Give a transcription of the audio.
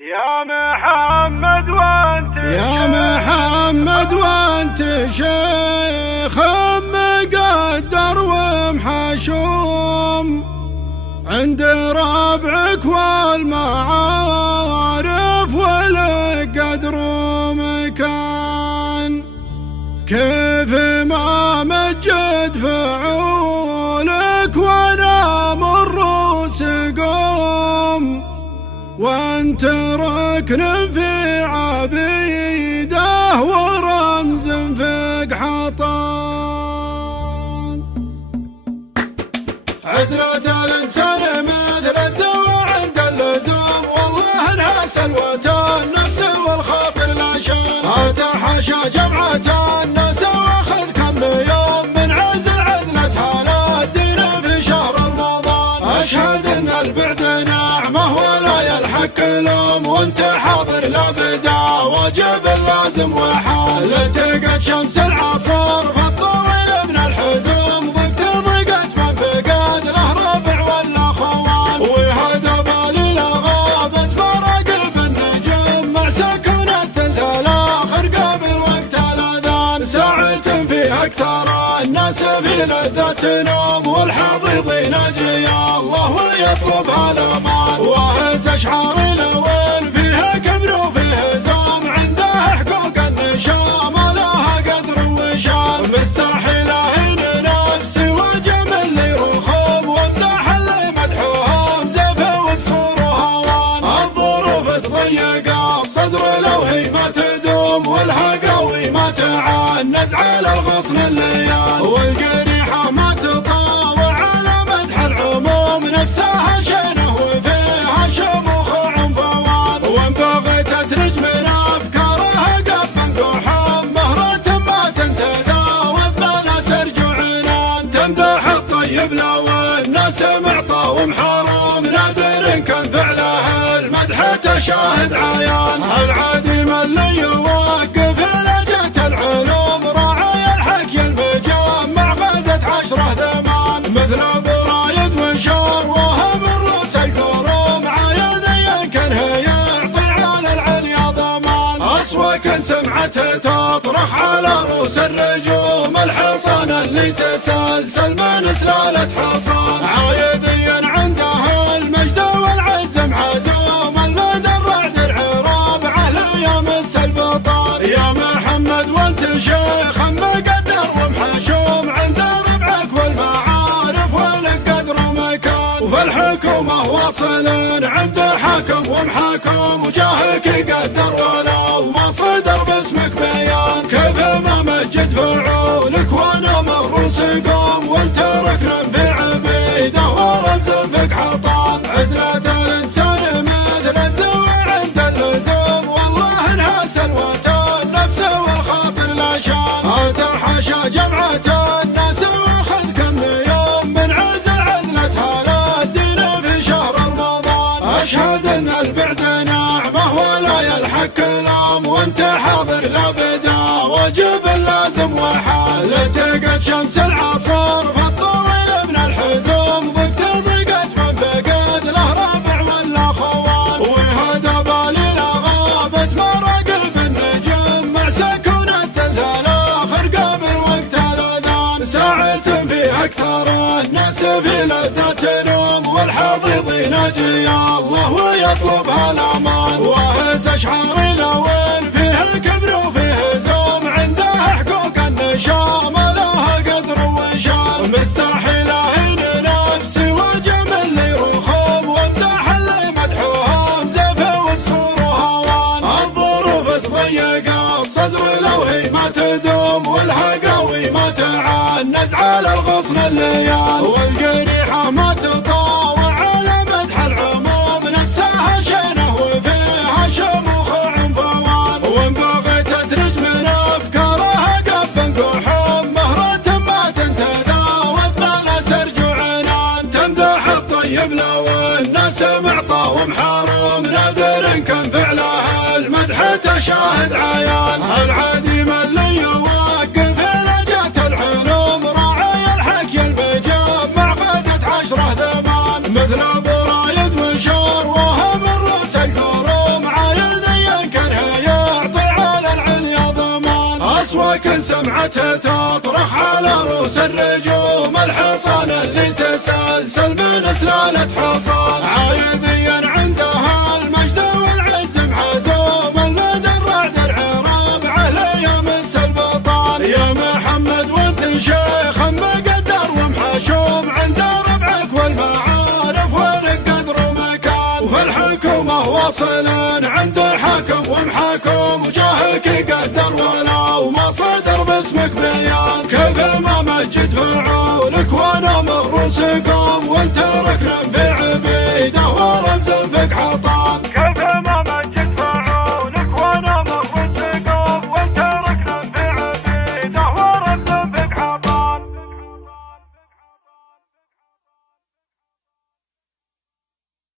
يا محمد وانت شيخ مقدر ومحشوم عند ربعك والمعارف والقدر ومكان. كيف ما مجد فعولك وانا مر سقوم، وانت ركن في عبيده ورمز في قحطان. عزلة الانسان مثل الدواء عند اللزوم، والله انها سلوة النفس والخاطر لا شان. اتحاشى جمعة الناس واخذ كم يوم من عزلتها للدين في شهر رمضان. اشهد ان البعد نعمه ولا يلحق لوم، وانت حاضر لابدا واجب لازم وحال. التقت شمس العصر فالطويل من الحزوم، ضقت من فقد له ربع ولا خوان. وهذا بالي لغابت براقب النجوم، مع سكون الثلث الاخر قبل وقت الاذان. ساعة في اكثر الناس في لذة نوم، والحضيض يناجي الله ويطلبها الامان. واهز اشعار لون فيها كبر وفيه زوم، عنده حقوق النشام لها قدر وشان. مستحيله ان نفسي وجمل لي رخوم، وامدح اللي مدحوهم زفه وقصور وهوان. الظروف تضيق الصدر لو هي ما تدوم، والهقاوي ما تعنز على الغصن الليال. والقريحه ما تطاوع على مدح العموم، نفسها شينه وفيها شموخ عنفوان. وان بغيت اسرج من افكارها قب نقوحهم، مهرة ما تنتدى وبلا سرج وعنان. تمدح الطيب لو الناس معطى ومحروم، نادر كان فعله المدح تشاهد عيان. العديم اللي يوقف لجة العلوم، راعي الحكي المجام مع غدة عشره ذمان. مثل برايد وشار وهم الروس القروم، عايذيا كانه يعطي على العليا ضمان. اصوات سمعته تطرخ على روس الرجوم، الحصان اللي تسلسل من سلالة حصان. عايذيا عنده المجد والعز معزوم، المدى الرعد العروب على يمس البطان. يا محمد وانت شيخ مقدر ومحشوم، عند ربعك والمعارف والقدر ومكان. وفي الحكومة واصل عند حاكم ومحاكم، وجاهك يقدر ولو ما صدر باسمك بيان. كيف ما مجد فعولك وانا مر سقوم، وانت ركن في عبيده ورمز في قحطان. عزلة الانسان مثل الدواء عند اللزوم، والله انها سلوة النفس والخاطر لا شان. اتحاشى جمعة الناس واخذ كم يوم من عزلتها للدين في شهر رمضان. اشهد ان البعد نعمه ولا يلحق لوم، وانت حاضر لابدا واجب لازم وحال. التقت شمس العصر فالطويل من الحزوم، ضقت من فقد له ربع ولا خوان. وهذا بالي لغابت مراقب النجوم، مع سكون الثلث الاخر قبل وقت الاذان. ساعة في اكثر الناس في لذة نوم، والحضيض يناجي الله ويطلبها الامان. واهز اشعار لون فيها كبر وفيه زوم، عنده حقوق النشام لها قدر وشان. مستحيله ان نفسي وجمل لي رخوم، وامدح اللي مدحوهم زفه وقصور وهوان. الظروف تضيق الصدر لو هي ما تدوم، والهقاوي ما تعنز على الغصن الليال. والقريحه ما تطاوع على مدح العموم، نفسها شينه وفيها شموخ عنفوان. وان بغيت اسرج من افكارها قب نقوحهم، مهرة ما تنتدى وبلا سرج وعنان. تمدح الطيب لو الناس معطى ومحروم، نادر كان فعله المدح تشاهد عيان. العديم اللي يوقف لجة العلوم، راعي الحكي المجام مع غدة عشره ذمان. مثل برايد وشار وهم الروس القروم، لكن سمعته تطرح على رؤوس الرجوم، الحصان اللي تسلسل من سلالة حصان، عايذيا عندها المجد والعز معزوم، المدى الرعد العرابعه لا يمس البطان، يا محمد وانت شيخ مقدر ومحشوم، عند ربعك والمعارف ولك قدر ومكان، وفي الحكومة واصل عند الحاكم ومحاكم، وجاهك يقدر ولو ما صدر باسمك بيان، كيف ما مجد فعولك وانا من رؤوسكم، وانت ركن في عبيده ورمز فيك حط